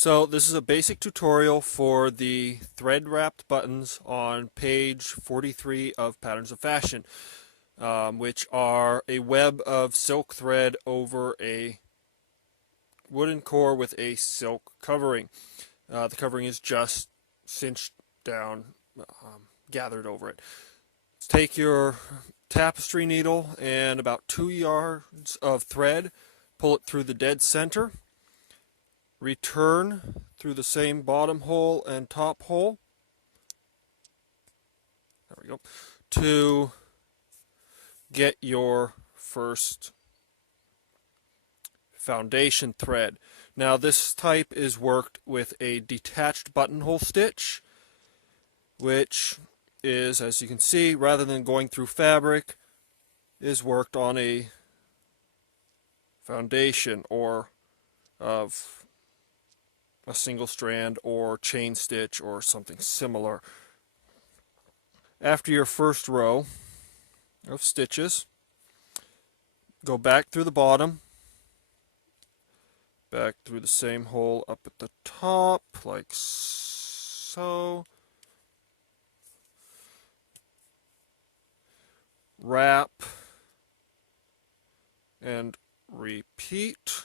So this is a basic tutorial for the thread wrapped buttons on page 43 of Patterns of Fashion, which are a web of silk thread over a wooden core with a silk covering. The covering is just cinched down, gathered over it. Take your tapestry needle and about 2 yards of thread, pull it through the dead center, return through the same bottom hole and top hole, there we go, to get your first foundation thread. Now this type is worked with a detached buttonhole stitch, which is, as you can see, rather than going through fabric, is worked on a foundation or of a single strand or chain stitch or something similar. After your first row of stitches, go back through the bottom, back through the same hole up at the top, like so. Wrap and repeat.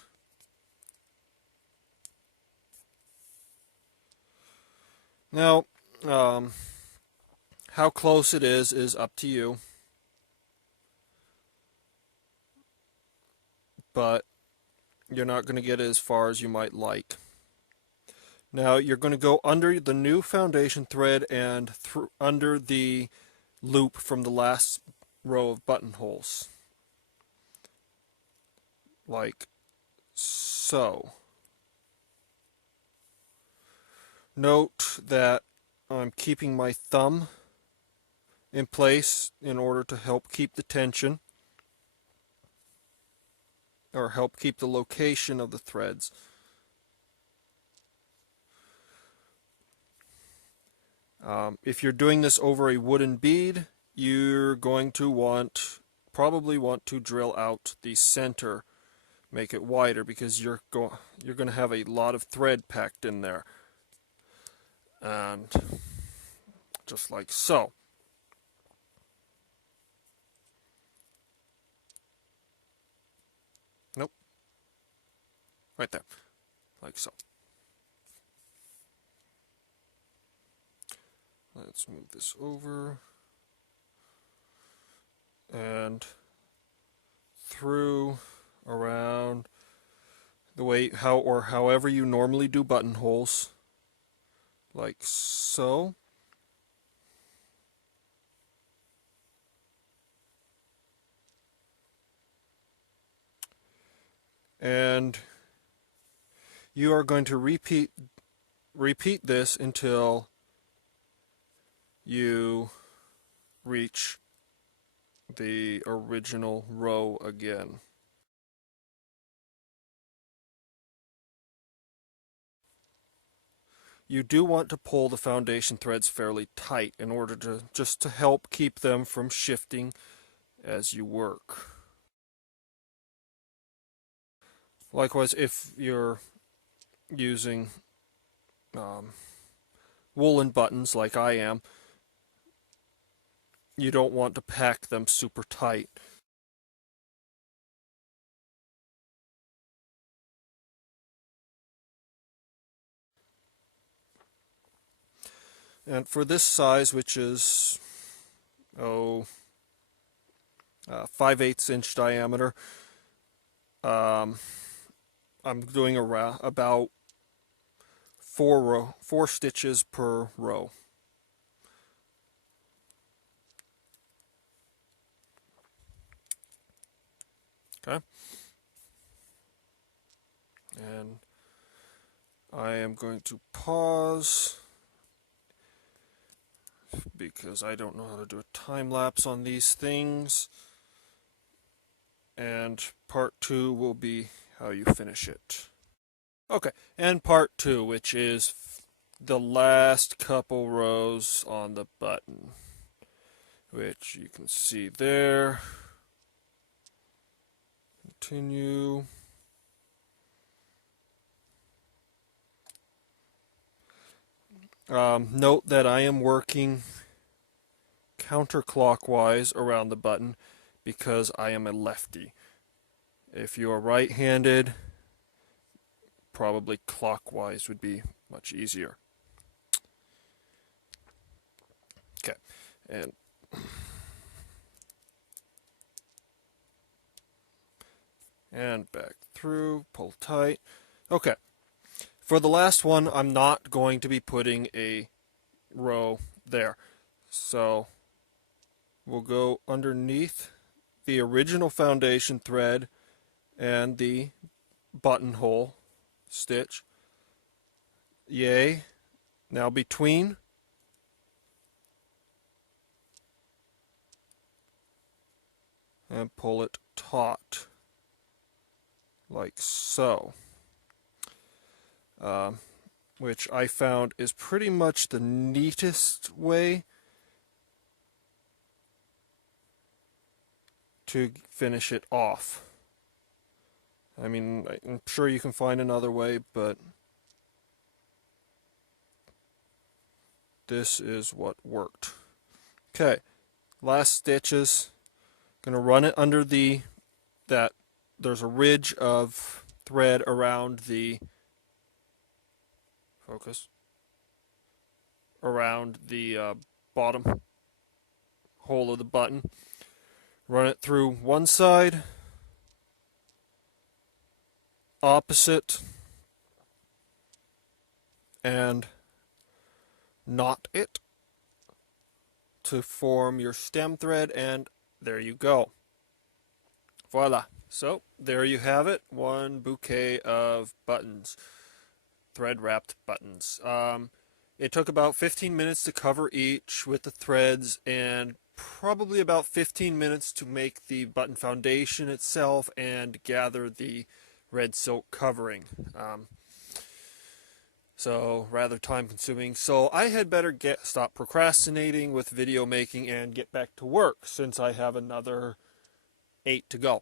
Now, how close it is up to you, but you're not going to get as far as you might like. Now you're going to go under the new foundation thread and under the loop from the last row of buttonholes, like so. Note that I'm keeping my thumb in place in order to help keep the tension, or help keep the location of the threads. If you're doing this over a wooden bead, you're going to probably want to drill out the center, make it wider, because you're going to have a lot of thread packed in there. And just like so. Nope. Right there. Like so. Let's move this over. And through, around, the way however you normally do buttonholes, like so. And you are going to repeat this until you reach the original row again. You do want to pull the foundation threads fairly tight in order to help keep them from shifting as you work. Likewise, if you're using woolen buttons like I am, you don't want to pack them super tight. And for this size, which is 5/8 inch diameter, I'm doing about four stitches per row. Okay, and I am going to pause because I don't know how to do a time lapse on these things, and part 2 will be how you finish it. Okay, and part 2, which is the last couple rows on the button, which you can see there. Continue. Note that I am working counterclockwise around the button because I am a lefty. If you are right-handed, probably clockwise would be much easier. Okay, and back through, pull tight. Okay, for the last one, I'm not going to be putting a row there. So we'll go underneath the original foundation thread and the buttonhole stitch. Yay. Now between, and pull it taut, like so. Which I found is pretty much the neatest way to finish it off. I mean, I'm sure you can find another way, but this is what worked. Okay, last stitches. Gonna run it under there's a ridge of thread around the around the bottom hole of the button. Run it through one side, opposite, and knot it to form your stem thread, and there you go. Voila. So there you have it, one bouquet of buttons, thread wrapped buttons. It took about 15 minutes to cover each with the threads, and probably about 15 minutes to make the button foundation itself and gather the red silk covering. So rather time consuming. So I had better stop procrastinating with video making and get back to work, since I have another 8 to go.